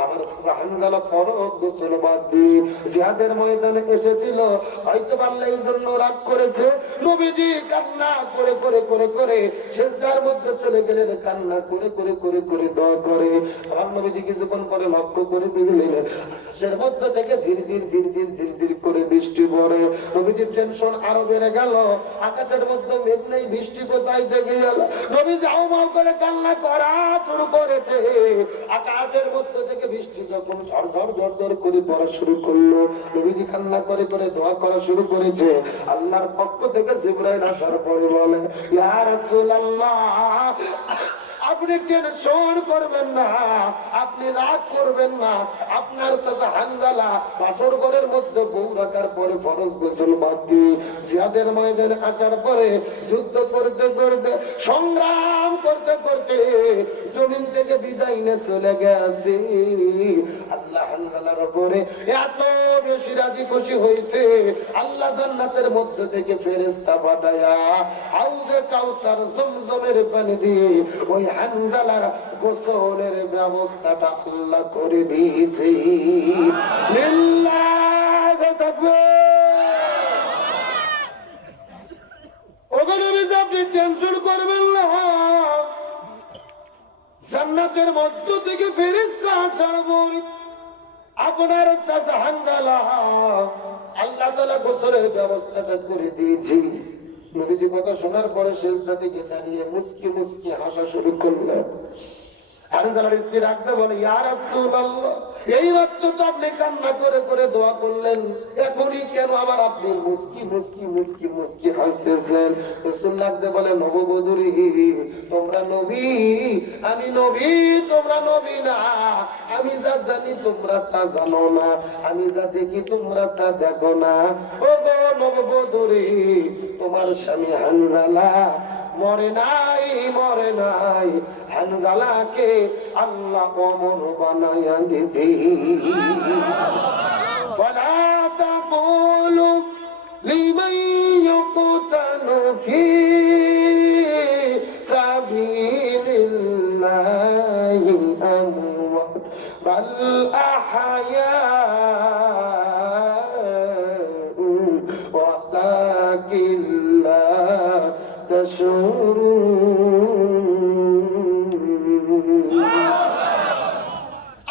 আমার হানজালা ফরজ গোসল বাদ দিয়ে জিহাদের ময়দানে এসেছিল, হয়তো আল্লাহ এই জন্য রাগ করেছে। নবীজি কান্না করে করে করে করে সিজদার মধ্যে চলে গেলেন, কান্না করে করে করে করে দোয়া করে। আমার নবীজি কিছুক্ষণ পরে লক্ষ্য করে দেখলেন আকাশের মধ্য থেকে ধীরে ধীরে ধীরে ধীরে ধীরে ধীরে করে বৃষ্টি পড়ে। নবীজির টেনশন আরো বেড়ে গেল, আকাশের মধ্যে মেঘ নেই, বৃষ্টি কোথায় থেকে গেল? নবী যাও মাও করে কান্না করা শুরু করেছে। আকাশের মধ্যে থেকে বৃষ্টি যখন ঝরঝর ঝরঝর করে পড়া শুরু করলো, নবীজি কান্না করে করে দোয়া করা শুরু করেছে। আল্লাহর পক্ষ থেকে জিবরাইল আসার পরে বলে, ইয়া রাসূলুল্লাহ, আপনি টেনশন করবেন না, আপনি রাগ করবেন না। আপনার চাচা হানজালা বাসর ঘরের মধ্যে বউ রাখার পরে ফরজ গোসল বাদ দিয়ে জিহাদের ময়দানে আসার পরে যুদ্ধ করতে করতে সংগ্রাম করতে করতে জমিন থেকে বিদায় নিয়ে চলে গেছে। আল্লাহ হানজালার উপরে এত বেশি রাজি খুশি হয়েছে, আল্লাহ জান্নাতের মধ্যে থেকে ফেরেশতা পাঠায়া হাউজে কাউসার জমজমের পানি দিয়ে ওই হানজালার গোসলের ব্যবস্থাটা আল্লাহ করে দিয়েছে। লিল্লাহি তাকবীর। ওখানে আপনি টেনশন করবেন না, জান্নাতের মধ্য থেকে ফেরেশতা আসার পরে আপনার চাচা হানজালা আল্লাহ তাআলা গোসলের ব্যবস্থাটা করে দিয়েছে। নবীজি কথা শোনার পরে সিজদা থেকে দাঁড়িয়ে মুস্কি মুস্কি হাসা শুরু করলেন। হানজালার স্ত্রী রাখতে বলে, ইয়া রাসূলুল্লাহ, এই মাত্র তো আপনি কান্না করে করে দোয়া করলেন, এখনই কেন আবার আপনি মুস্কি মুস্কি মুস্কি মুস্কি হাসতেছেন? রাসূল রাখতে বলে, নববধূরি, তোমরা নবী, আমি নবী, তোমরা নবী না। আমি যা জানি তোমরা তা জানো না, আমি যা দেখি তোমরা তা দেখো না। ও গো নববধূরি, তোমার স্বামী হানজালা মরে নাই, মরে নাই, হানজালাকে আল্লাহ অমর বানায়া দিতে। ওয়ালা তাকুলু লিমান ইয়াকুতালু ফি يشعرون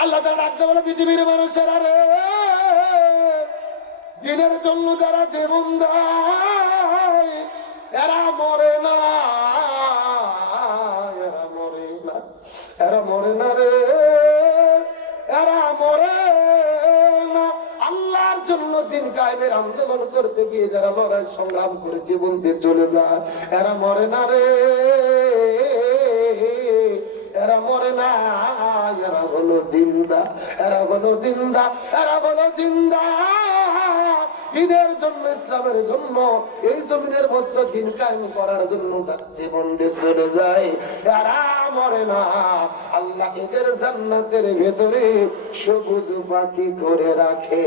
আল্লাহ তাআলা ডাকতে বলে পৃথিবীর মানুষেরা রে, দিনের জন্য যারা জীবন দেয় এরা মরে না, এরা মরে না, এরা মরে না রে, এরা মরে না। আল্লাহর জন্য দিন কায়েমের আন্দোলন করতে গিয়ে যারা লড়াই সংগ্রাম করে জীবন দিয়ে চলে যায় এরা মরে না রে, এরা মরে না, এরা হলো জিন্দা, এরা হলো জিন্দা, এরা হলো জিন্দা। দিনের জন্য, ইসলামের জন্য, এই জমিনের মধ্যে দিন কায়েম করার জন্য জীবন দিয়ে চলে যায় এরা মরে না। আল্লাহ এদের জান্নাতের ভেতরে সবুজ পাখি করে রাখে।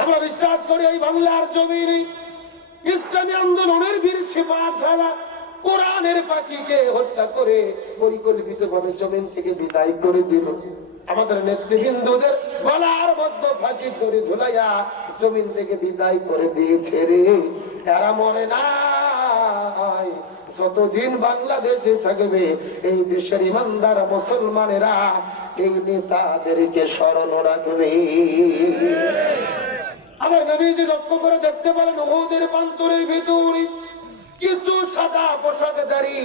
আমরা বিশ্বাস করি এই বাংলার জমিনে ইসলামী আন্দোলনের বীর সিপাহীরা কোরআনের পাখিকে হত্যা করে পরিকল্পিতভাবে জমিন থেকে বিদায় করে দিল। আমাদের নেতৃবৃন্দদের গলার মধ্যে ফাঁসি করে ঝুলাইয়া জমিন থেকে বিদায় করে দিয়েছে রে, এরা মরে না। যতদিন বাংলাদেশে থাকবে এই দেশের ইমানদার মুসলমানেরা এই নেতাদেরকে স্মরণ রাখবে। আমার নবীজি লক্ষ্য করে দেখতে পারেন উহুদের প্রান্তরের ভিতরে কিছু সাদা পোশাকধারী,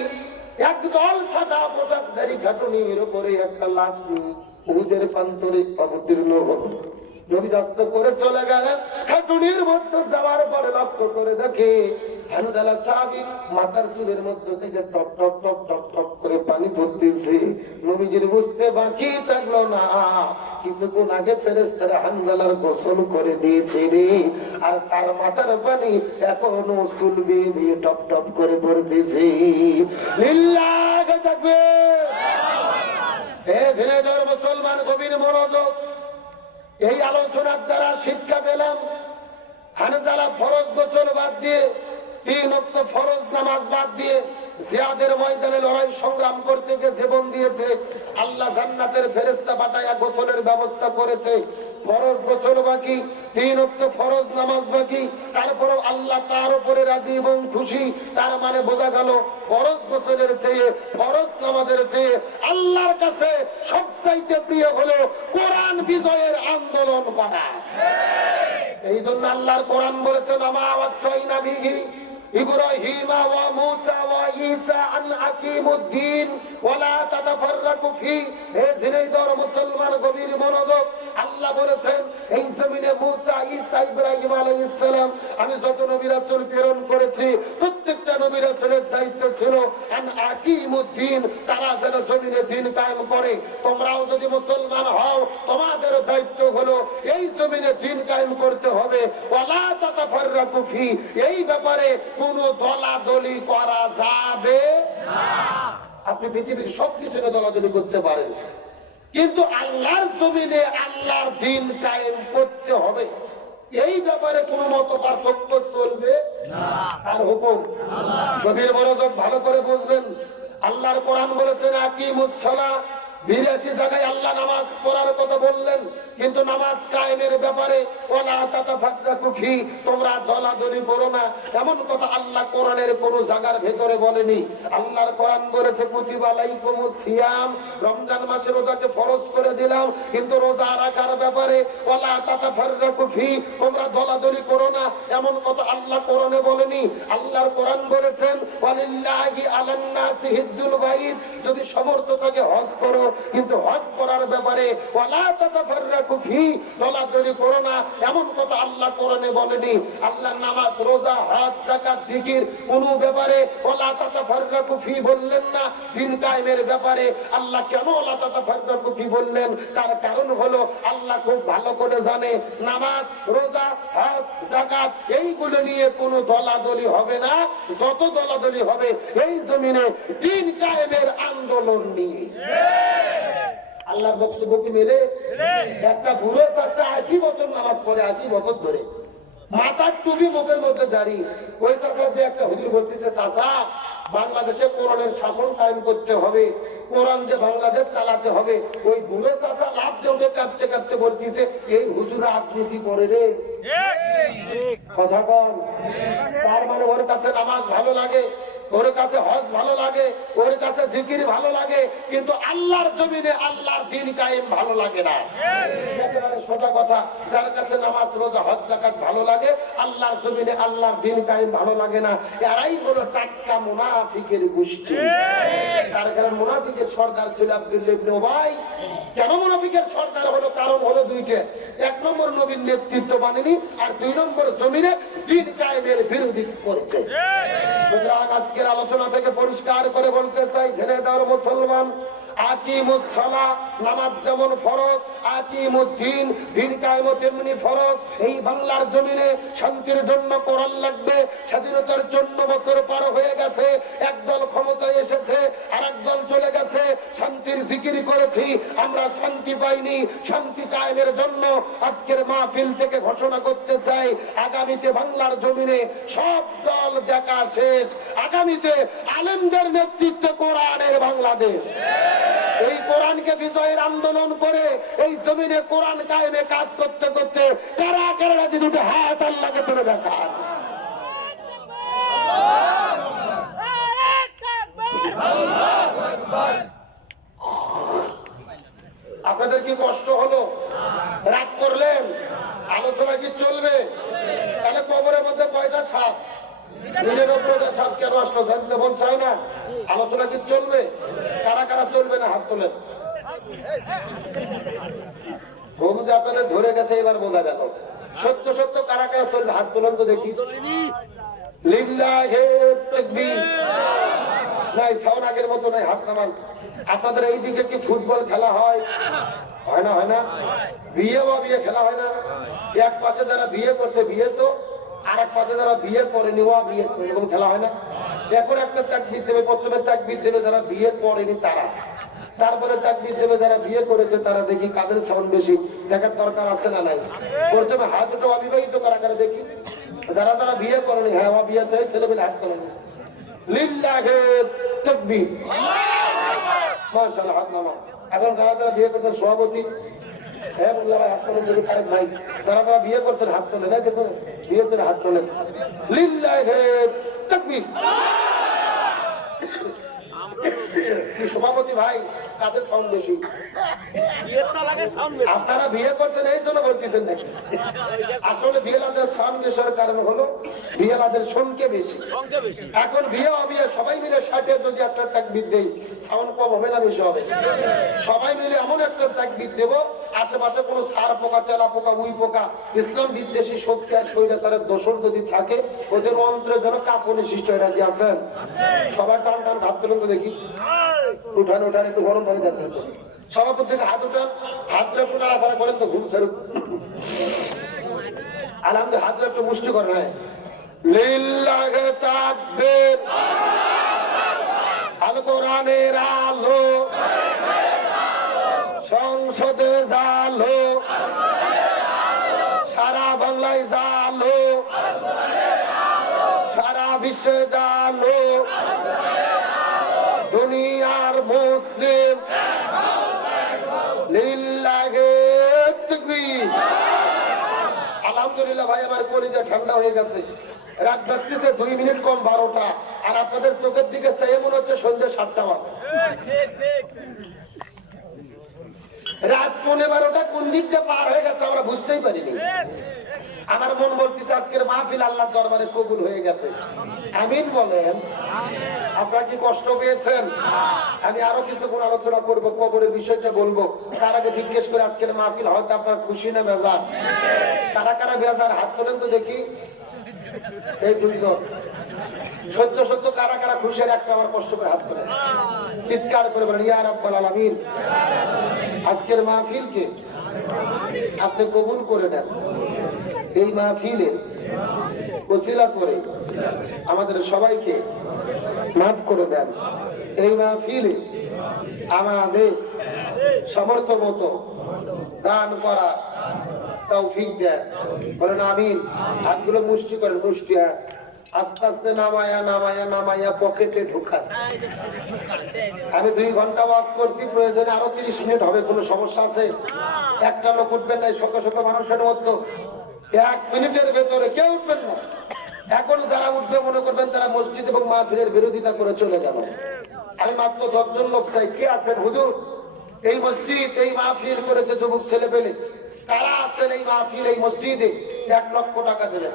একদল সাদা পোশাকধারী খাটুনির উপরে একটা লাশ নিয়ে উহুদের প্রান্তরে অবতীর্ণ হল। নবী আস্তে করে চলে গেলেন। খাটুনির মধ্যে যাওয়ার পরে লক্ষ্য করে দেখে হানজালা সাহাবী মাথার চুলের মধ্যে থেকে top top top top top করে পানি পড়তেছে। নবীজির বুঝতে বাকি থাকলো না, কিছুক্ষণ আগে ফেরেশতারা হানজালার গোসল করে দিয়েছে রে, আর তার মাথার পানি এখনো চুল বেয়ে টপ টপ করে পড়তেছে। লিল্লাহ তাকবীর। হে দিনের মুসলমান, গভীর মনোযোগ। এই আলোচনার দ্বারা শিক্ষা পেলাম হানজালা ফরজ গোসল বাদ দিয়ে, 3 ওয়াক্ত ফরজ নামাজ বাদ দিয়ে জিহাদের ময়দানে লড়াই সংগ্রাম করতে গিয়ে জীবন দিয়েছে। আল্লাহ জান্নাতের ফেরেশতা পাঠায়া গোসলের ব্যবস্থা করেছে। ফরজ গোসল বাকি, 3 ওয়াক্ত ফরজ নামাজ বাকি, তারপর আল্লাহ তার উপরে রাজি এবং খুশি। তার মানে বোঝা গেল ফরজ গোসলের চেয়ে, ফরজ নামাজের চেয়ে আল্লাহর কাছে সবচাইতে প্রিয় হলো কোরআন বিজয়ের আন্দোলন করা। এই জন্য আল্লাহর কোরআন বলেছেন আমা ওয়াসাইনা বিহি ইব্রাহিমা ওয়া মূসা ওয়া ঈসা আন আকিমুদ্দিন ওয়া লা তাতাফাররাকু ফি। হে জিনেদার মুসলমান, গভীর মনোযোগ। আল্লাহ বলেছেন এই জমিনে মূসা, ঈসা, ইব্রাহিম আলাইহিস সালাম আমি যত নবী রাসূল প্রেরণ করেছি প্রত্যেকটা নবী রাসূলের দায়িত্ব ছিল আন আকিমুদ্দিন, তারা যেন জমিনে দ্বীন কায়েম করে। তোমরাও যদি মুসলমান হও তোমাদের দায়িত্ব হলো এই জমিনে দ্বীন কায়েম করতে হবে। ওয়া লা তাতাফাররাকু ফি, এই ব্যাপারে কোনো দলাদলি করা যাবে না। আপনি পৃথিবীর সবকিছু দলাদলি করতে পারেন, কিন্তু আল্লাহর জমিনে আল্লাহর দ্বীন কায়েম করতে হবে। এই ব্যাপারে কোন মত পার্থক্য চলবে না। আর হুকুম গভীর মনোযোগ, ভালো করে বুঝবেন। আল্লাহর কোরআন বলেছেন আকিমুস সালাহ, 82 জায়গায় আল্লাহ নামাজ পড়ার কথা বললেন, কিন্তু নামাজ কায়েমের ব্যাপারে ওয়ালা তাতাফাররাকু ফি, তোমরা দলাদলি করো না, এমন কথা আল্লাহ কোরআনের কোন জায়গার ভেতরে বলেনি। আল্লাহর কোরআন বলেছে কুতিবা আলাইকুমুস সিয়াম, রমজান মাসে রোজাকে ফরজ করে দিলাম, কিন্তু রোজা রাখার ব্যাপারে ওয়ালা তাতাফাররাকু ফি, তোমরা দলাদলি করো না, এমন কথা আল্লাহ কোরআনে বলেনি। আল্লাহর কোরআন বলেছেন ওয়ালিল্লাহি আলান নাসি হিজ্জুল বাইত, যদি সামর্থ্য থাকে হজ করো, কিন্তু হজ করার ব্যাপারে ওয়ালা তাতাফাররাকু ফি, দলাদলি করো না, এমন কথা আল্লাহ কোরআনে বলেনি। আল্লাহ নামাজ, রোজা, হজ, যাকাত, জিকির কোন ব্যাপারে ওয়ালা তাতাফাররাকু ফি বললেন না। দ্বীন কায়েমের ব্যাপারে আল্লাহ কেন ওয়ালা তাতাফাররাকু ফি বললেন? তার কারণ হলো আল্লাহ খুব ভালো করে জানে নামাজ, রোজা, হজ, যাকাত এইগুলো নিয়ে কোনো দলাদলি হবে না। যত দলাদলি হবে এই জমিনে দ্বীন কায়েমের আন্দোলন নিয়ে। আল্লাহর বক্তব্য কি মেলে? একটা বুড়ো চাচা 80 বছর নামাজ পড়ে, 80 বছর ধরে, মাথার টুপি, মুখের মধ্যে দাঁড়িয়ে, ওই চাচা যে একটা হুজুর বলতেছে চাচা বাংলাদেশে কোরআনের শাসন কায়েম করতে হবে, কোরআন যে বাংলাদেশ চালাতে হবে, ওই বুড়ো চাচা লাভ দেবে কাঁপতে কাঁপতে বলতেছে এই হুজুর রাজনীতি করে রে। কথা কন, তার মানে ওর কাছে নামাজ ভালো লাগে, ওর কাছে হজ ভালো লাগে, ওর কাছে জিকির ভালো লাগে, কিন্তু আল্লাহর জমিনে আল্লাহর দ্বীন কায়েম ভালো লাগে না। একেবারে সোজা কথা, যার কাছে নামাজ রোজা হজ যাকাত ভালো লাগে, আল্লাহর জমিনে আল্লাহর দ্বীন কায়েম ভালো লাগে না। এরাই হলো টাটকা মুনাফিকের গোষ্ঠী। তার কারণ মুনাফিকের সর্দার ছিল আব্দুল্লাহ ইবনে উবাই। কেন মুনাফিকের সর্দার হলো? কারণ হলো দুইটা। এক নম্বর, নবীর নেতৃত্ব মানেনি, আর দুই নম্বর, জমিনে দ্বীন কায়েমের বিরোধী করেছে। সুতরাং আজকের আলোচনা থেকে পরিষ্কার করে বলতে চাই, ছেলে দাও মুসলমান, আকিমুস সালাহ, নামাজ যেমন ফরজ, আকিমুদ্দিন, দ্বীন কায়েমও তেমনি ফরজ। এই বাংলার জমিনে শান্তির জন্য কোরআন লাগবে। স্বাধীনতার জন্য বছর পার হয়ে গেছে, একদল ক্ষমতায় এসেছে, আর একদল চলে গেছে। শান্তির জিকির করেছি, আমরা শান্তি পাইনি। শান্তি কায়েমের জন্য আজকের মাহফিল থেকে ঘোষণা করতে চাই, আগামীতে বাংলার জমিনে সব দল দেখা শেষ। আগামীতে আলেমদের নেতৃত্বে কোরআনের বাংলাদেশ। এই কোরআনকে বিজয়ের আন্দোলন করে এই জমিনে কোরআন কায়েমে কাজ করতে করতে কারা কারা যে দুটো হাত আল্লাহকে তুলে দেখান। আপনাদের কি কষ্ট হলো? রাগ করলেন? আলোচনা কি চলবে? তাহলে কবরের মধ্যে কয়টা সাপ? 99টা সাপ কেন আসলো? জানতে মন চায় না? আলোচনা কি চলবে? কারা কারা চলবে না হাত তোলেন। বহু যে আপনাদের ধরে গেছে, এবার বোঝা গেল। সত্য সত্য কারা কারা চলবে হাত তোলেন তো দেখি। লিল্লাহে তাকবীর। নাই, সাউন্ড আগের মতো নাই, হাত নামান। আপনাদের এইদিকে কি ফুটবল খেলা হয়? হয় না? হয় না? বিয়ে বা বিয়ে খেলা হয় না? এক পাশে যারা বিয়ে করছে বিয়ে তো, আর এক পাশে যারা বিয়ে করেনি ওয়া বিয়ে, এরকম খেলা হয় না? এখন একটা তাকবীর দেবে, প্রথমে তাকবীর দেবে যারা বিয়ে করেনি তারা, তারপরে তাকবীর দেবে যারা বিয়ে করেছে তারা। দেখি কাদের সাউন্ড বেশি, দেখার দরকার আছে না নাই? প্রথমে হাত দুটো অবিবাহিত কারা কারা দেখি। যারা যারা বিয়ে করেনি, হ্যাঁ অবিবাহিত ছেলেমেয়ে হাত করেনি। লিল্লাহে তাকবীর, মাশাআল্লাহ, হাত নামা। এখন যারা যারা বিয়ে করতেন সভাপতি, হ্যাঁ বললাম হাত তোলেন যদি কারেন্ট নাই। যারা যারা বিয়ে করতেন হাত তোলেন, হ্যাঁ দেখুন বিয়ে করে হাত তোলেন। লিল্লাহে তাকবীর। সভাপতি ভাই, কাদের সাউন্ড বেশি? আপনারা বিয়ে করতেন এই জন্য বলতেছেন নাকি? আসলে বিয়েলাদের সাউন্ড বেশির কারণ হলো বিয়েলাদের সংখ্যা বেশি। এখন বিয়ে অবিয়ে সবাই মিলে 60-এ যদি একটা তাকবীর দেই, সাউন্ড কম হবে না বেশি হবে? সবাই মিলে এমন একটা তাকবীর দেব, আশেপাশে কোনো সার পোকা, তেলা পোকা, উই পোকা, ইসলাম বিদ্বেষী শক্তি আর স্বৈরাচারের দোষর যদি থাকে, ওদের অন্তরে যেন কাঁপুনি সৃষ্টি হয়ে রাজি আছেন। সবাই টান টান হাত তুলুন তো দেখি। উঠান উঠান, একটু গরম পানি যাচ্ছে। সভাপতি থেকে হাত উঠান, হাতটা একটু নাড়াফাড়া করেন তো ঘুম সেরুক। আলহামদুলিল্লাহ, হাতটা একটু মুষ্টি করেন। হ্যাঁ, লিল্লাহে তাকবীর। আল কোরআনের আলো সংসদে জালো, সারা বাংলায় জালো, সারা বিশ্বে জালো, দুনিয়ার মুসলিম লিল্লাহে তাকবীর। আলহামদুলিল্লাহ ভাই, আমার কলিজা ঠান্ডা হয়ে গেছে। রাত বাজতেছে 2 মিনিট কম 12টা, আর আপনাদের চোখের দিকে চেয়ে মনে হচ্ছে সন্ধ্যে 7টা বাজে। রাত 12:15 কোন দিকটা পার হয়ে গেছে আমরা বুঝতেই পারিনি। আমার মন বলতেছে আজকের মাহফিল আল্লাহর দরবারে কবুল হয়ে গেছে। আমিন বলেন। আপনারা কি কষ্ট পেয়েছেন? আমি আরো কিছুক্ষণ আলোচনা করব, কবরের বিষয়টা বলবো। তার আগে জিজ্ঞেস করে আজকের মাহফিল হয়তো আপনার খুশি না বেজার? কারা কারা বেজার হাত তোলেন তো দেখি। এই দুইজন সত্য সত্য কারা কারা খুশি, একটা আমার কষ্ট করে হাত তোলেন, চিৎকার করে বলেন ইয়া রাব্বাল আলামিন। আজকের মাহফিলকে আপনি কবুল করে নেন। এই মাহফিলে ওসিলা করে আমাদের সবাইকে মাফ করে দেন। এই মাহফিলে আমাদের সামর্থ্য মতো দান করা তৌফিক দেন। বলেন আমিন। হাতগুলো মুষ্টি করেন, মুষ্টি হাত আস্তে আস্তে নামায়া নামায়া নামায়া পকেটে ঢোকান। আমি 2 ঘন্টা ওয়াজ করছি, প্রয়োজনে আরো 30 মিনিট হবে, কোনো সমস্যা আছে? একটা লোক উঠবেন না, শত শত মানুষের মধ্যে 1 মিনিটের ভেতরে কেউ উঠবেন না। এখন যারা উঠবে মনে করবেন মসজিদ এবং মাহফিলের বিরোধিতা করে চলে গেল। আমি মাত্র 10 জন লোক চাই, কে আছেন হুজুর? এই মসজিদ এই মাহফিল করেছে যুবক ছেলে পেলে, কারা আছেন এই মাহফিল এই মসজিদে? 1 লক্ষ টাকা দেবেন,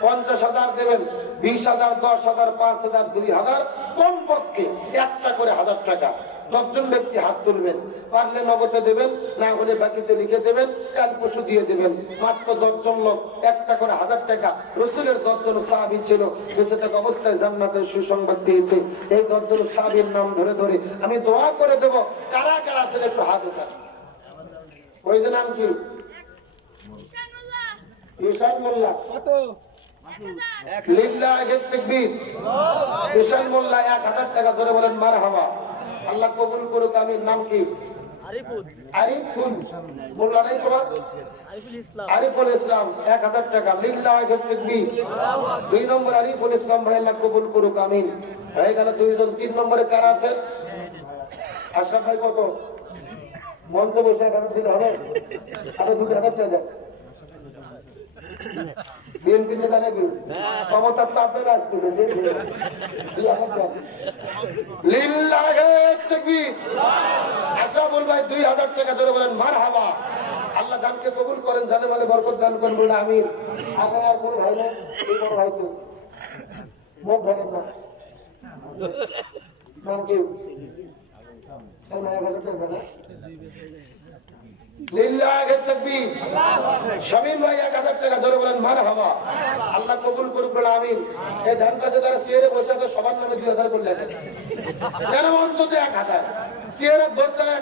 50,000 দেবেন, 20,000, 10,000, 5,000, 2,000, কমপক্ষে একটা করে 1000 টাকা। 10 জন ব্যক্তি হাত তুলবেন, পারলে নগদে দেবেন, না হলে বাকিতে লিখে দেবেন, কাল পরশু দিয়ে দেবেন। মাত্র 10 জন লোক একটা করে 1000 টাকা। রাসূলের 10 জন সাহাবী ছিল, বেঁচে থাকা অবস্থায় জান্নাতের সুসংবাদ পেয়েছে। এই 10 জন সাহাবীর নাম ধরে ধরে আমি দোয়া করে দেব। কারা কারা আছেন একটু হাত উঠান। ওই যে নাম কি? ঈশান মোল্লা। লিল্লাহি তাকবীর। ঈশান মোল্লা 1000 টাকা জোরে বলেন মারহাবা। আল্লাহ কবুল করুক। আমিন। নাম কি? আরিফুল। মোল্লা নাই তোমার? আরিফুল ইসলাম 1000 টাকা। লিল্লাহি তাকবীর। 2 নম্বর আরিফুল ইসলাম ভাই, আল্লাহ কবুল করুক। আমিন। হয়ে গেল 2 জন। 3 নম্বরে কারা আছেন? আশরাফ ভাই কত? মঞ্চে বসে এখানে ছিল হবে? আরো 2000 টাকা দেন। বিএনপি নেতা নাকি? ক্ষমতার চাপে আসছিল। লিল্লাহি তাকবীর। আশরাফুল ভাই 2000 টাকা জোরে বলেন মারহাবা। আল্লাহ দানকে কবুল করেন, জানে মালে বরকত দান করেন বলে আমিন। আগে আর কোন ভাই না? এই বড় ভাই তো মুখ ভাঙেন না। নাম কি? লিল্লাহি তাকবীর। শামীম ভাই 1000 টাকা জোরে বলেন মারহাবা। আল্লাহ কবুল করুক বলে আমিন। এই ধান কাছে যারা চেয়ারে বসে আছে সবার নামে 2000 করে লেখেন, যেন অন্তত 1000 চেয়ারে 10 টাকা